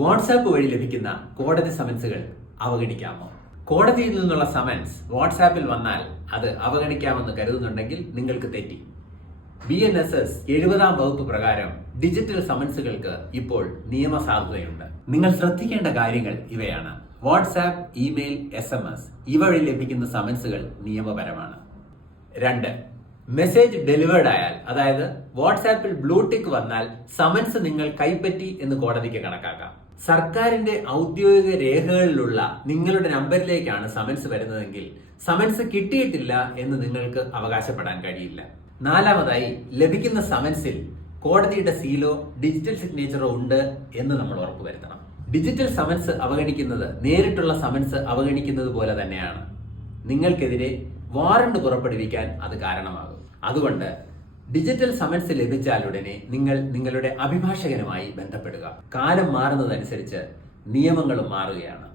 WhatsApp വഴി ലഭിക്കുന്ന കോടതി സമൻസുകൾ അവഗണിക്കാമോ? കോടതിയിൽ നിന്നുള്ള സമൻസ് വാട്സാപ്പിൽ വന്നാൽ അത് അവഗണിക്കാമെന്ന് കരുതുന്നുണ്ടെങ്കിൽ നിങ്ങൾക്ക് തെറ്റി. BNSS 70-ാം വകുപ്പ് പ്രകാരം ഡിജിറ്റൽ സമൻസുകൾക്ക് ഇപ്പോൾ നിയമസാധുതയുണ്ട്. നിങ്ങൾ ശ്രദ്ധിക്കേണ്ട കാര്യങ്ങൾ ഇവയാണ്. വാട്സാപ്പ്, ഇമെയിൽ, SMS ഇവ വഴി ലഭിക്കുന്ന സമൻസുകൾ നിയമപരമാണ്. 2. മെസ്സേജ് ഡെലിവേർഡ് ആയാൽ, അതായത് വാട്സാപ്പിൽ ബ്ലൂടിക്ക് വന്നാൽ സമൻസ് നിങ്ങൾ കൈപ്പറ്റി എന്ന് കോടതിക്ക് കണക്കാക്കാം. സർക്കാരിന്റെ ഔദ്യോഗിക രേഖകളിലുള്ള നിങ്ങളുടെ നമ്പറിലേക്കാണ് സമൻസ് വരുന്നതെങ്കിൽ സമൻസ് കിട്ടിയിട്ടില്ല എന്ന് നിങ്ങൾക്ക് അവകാശപ്പെടാൻ കഴിയില്ല. 4. ലഭിക്കുന്ന സമൻസിൽ കോടതിയുടെ സീലോ ഡിജിറ്റൽ സിഗ്നേച്ചറോ ഉണ്ട് എന്ന് നമ്മൾ ഉറപ്പുവരുത്തണം. ഡിജിറ്റൽ സമൻസ് അവഗണിക്കുന്നത് നേരിട്ടുള്ള സമൻസ് അവഗണിക്കുന്നത് പോലെ തന്നെയാണ്. നിങ്ങൾക്കെതിരെ വാറണ്ട് പുറപ്പെടുവിക്കാൻ അത് കാരണമാകും. അതുകൊണ്ട് ഡിജിറ്റൽ സമൻസ് ലഭിച്ചാലുടനെ നിങ്ങൾ നിങ്ങളുടെ അഭിഭാഷകനുമായി ബന്ധപ്പെടുക. കാലം മാറുന്നതനുസരിച്ച് നിയമങ്ങളും മാറുകയാണ്.